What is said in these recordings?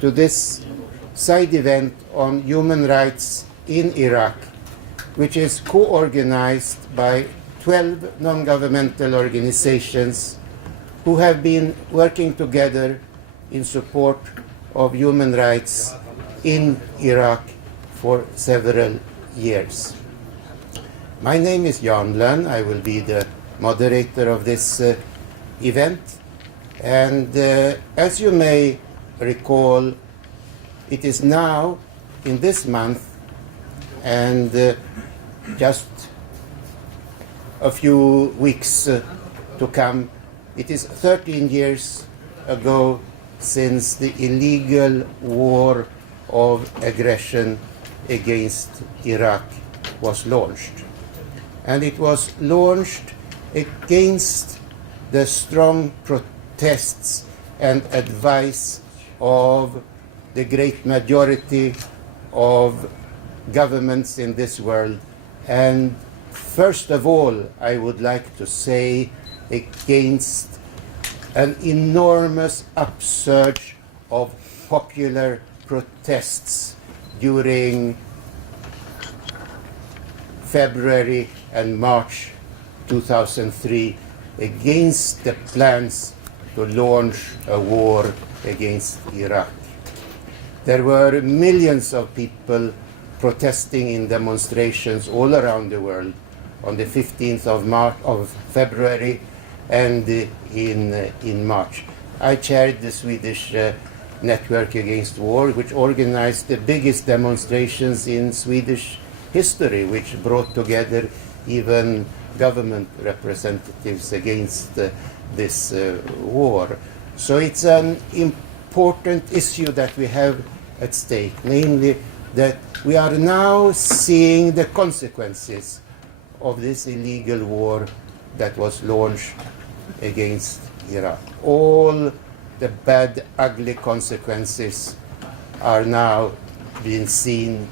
to this side event on human rights in Iraq, which is co-organized by 12 non-governmental organizations who have been working together in support of human rights in Iraq for several years. My name is Lönn. I will be the moderator of this event. And as you may recall, it is now, in this month, and just a few weeks to come, it is 13 years ago since the illegal war of aggression against Iraq was launched. And it was launched against the strong protests and advice of the great majority of governments in this world. And first of all, I would like to say against an enormous upsurge of popular protests during February and March 2003 against the plans to launch a war against Iraq. There were millions of people protesting in demonstrations all around the world on the 15th of February and in March. I chaired the Swedish Network Against War, which organized the biggest demonstrations in Swedish history, which brought together even government representatives against this war. So it's an important issue that we have at stake, namely that we are now seeing the consequences of this illegal war that was launched against Iraq. All the bad, ugly consequences are now being seen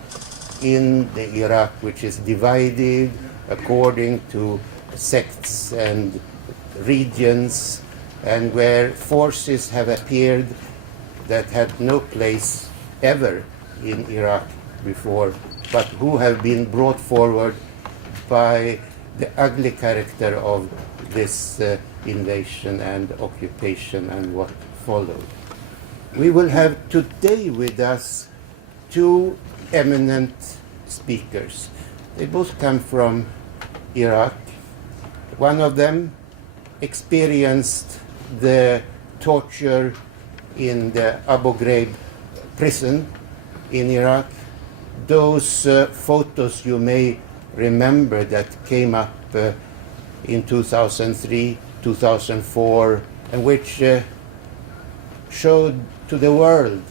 in the Iraq, which is divided according to sects and regions, and where forces have appeared that had no place ever in Iraq before, but who have been brought forward by the ugly character of this invasion and occupation and what followed. We will have today with us two eminent speakers. They both come from Iraq. One of them experienced the torture in the Abu Ghraib prison in Iraq. Those photos you may remember that came up in 2003, 2004, and which showed to the world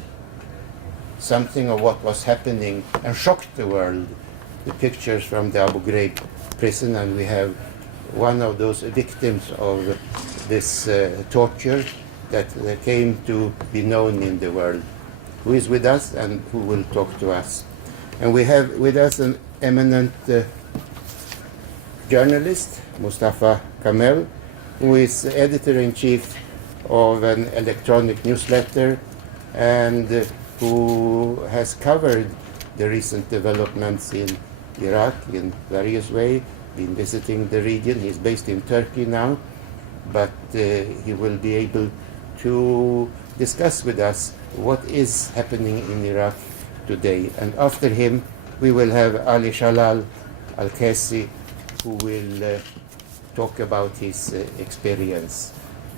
something of what was happening and shocked the world. The pictures from the Abu Ghraib prison, and we have one of those victims of this torture that came to be known in the world, who is with us and who will talk to us. And we have with us an eminent journalist, Mustafa Kamel, who is editor-in-chief of an electronic newsletter and who has covered the recent developments in Iraq in various ways, been visiting the region. He's based in Turkey now, but he will be able to discuss with us what is happening in Iraq today. And after him, we will have Ali Shalal Al-Qasi, who will talk about his experience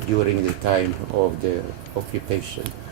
during the time of the occupation.